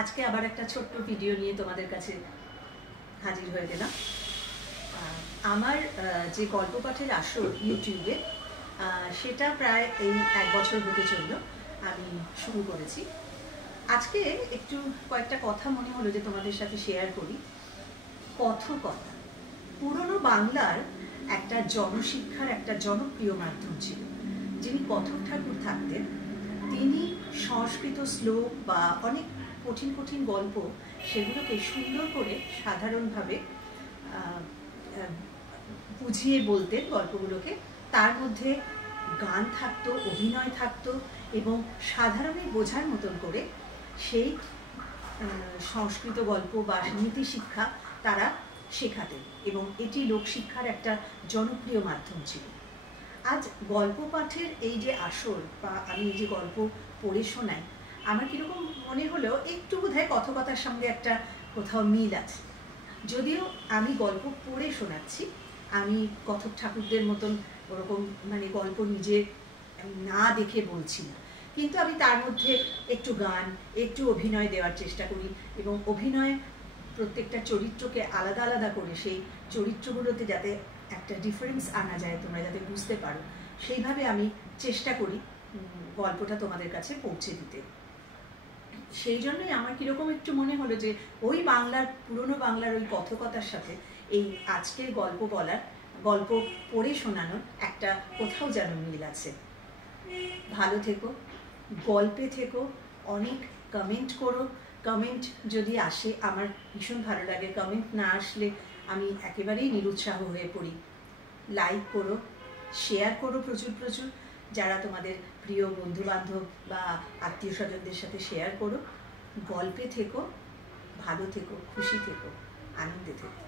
আজকে আবার একটা ছোট্ট ভিডিও নিয়ে তোমাদের কাছে হাজির হয়ে গেলাম। আমার যে গল্প পাঠের আসর ইউটিউবে সেটা প্রায় এই 1 বছর হতে চলল আমি শুরু করেছি। আজকে একটু কয়েকটা কথা মনে হলো যে তোমাদের সাথে শেয়ার করি। কথকতা পুরনো বাংলার একটা জনশিক্ষার একটা জনপ্রিয় মাধ্যম ছিল। যিনি কথক ঠাকুর থাকতেন তিনি সংস্কৃত শ্লোক বা অনেক কঠিন কঠিন গল্প সেগুলোকে সুন্দর করে সাধারণভাবে বুঝিয়ে বলতেন গল্পগুলোকে। তার মধ্যে গান থাকতো, অভিনয় থাকতো এবং সাধারণের বোঝার মতন করে সেই সংস্কৃত গল্প বা নীতি শিক্ষা তারা শেখাতেন এবং এটি লোকশিক্ষার একটা জনপ্রিয় মাধ্যম ছিল। আজ গল্প পাঠের এই যে আসর বা আমি এই যে গল্প পড়ে শোনাই, আমার কীরকম মনে হলো একটু বোধহয় কথকতার সঙ্গে একটা কোথাও মিল আছে। যদিও আমি গল্প পড়ে শোনাচ্ছি, আমি কথক ঠাকুরদের মতন ওরকম গল্প নিজে না দেখে বলছি না, কিন্তু আমি তার মধ্যে একটু গান, একটু অভিনয় দেওয়ার চেষ্টা করি এবং অভিনয়ে প্রত্যেকটা চরিত্রকে আলাদা আলাদা করে সেই চরিত্রগুলোতে যাতে একটা ডিফারেন্স আনা যায়, তোমরা যাতে বুঝতে পারো, সেইভাবে আমি চেষ্টা করি গল্পটা তোমাদের কাছে পৌঁছে দিতে। সেই জন্যই আমার কীরকম একটু মনে হলো যে ওই বাংলার, পুরনো বাংলার ওই কথকতার সাথে এই আজকের গল্প বলার, গল্প পড়ে শোনানোর একটা কোথাও যেন মিল আছে। ভালো থেকো, গল্পে থেকো, অনেক কমেন্ট করো। কমেন্ট যদি আসে আমার ভীষণ ভালো লাগে, কমেন্ট না আসলে আমি একেবারেই নিরুৎসাহ হয়ে পড়ি। লাইক করো, শেয়ার করো প্রচুর প্রচুর, যারা তোমাদের প্রিয় বন্ধুবান্ধব বা আত্মীয় স্বজনদের সাথে শেয়ার করো। গল্পে থেকো, ভালো থেকো, খুশি থেকো, আনন্দে থেকো।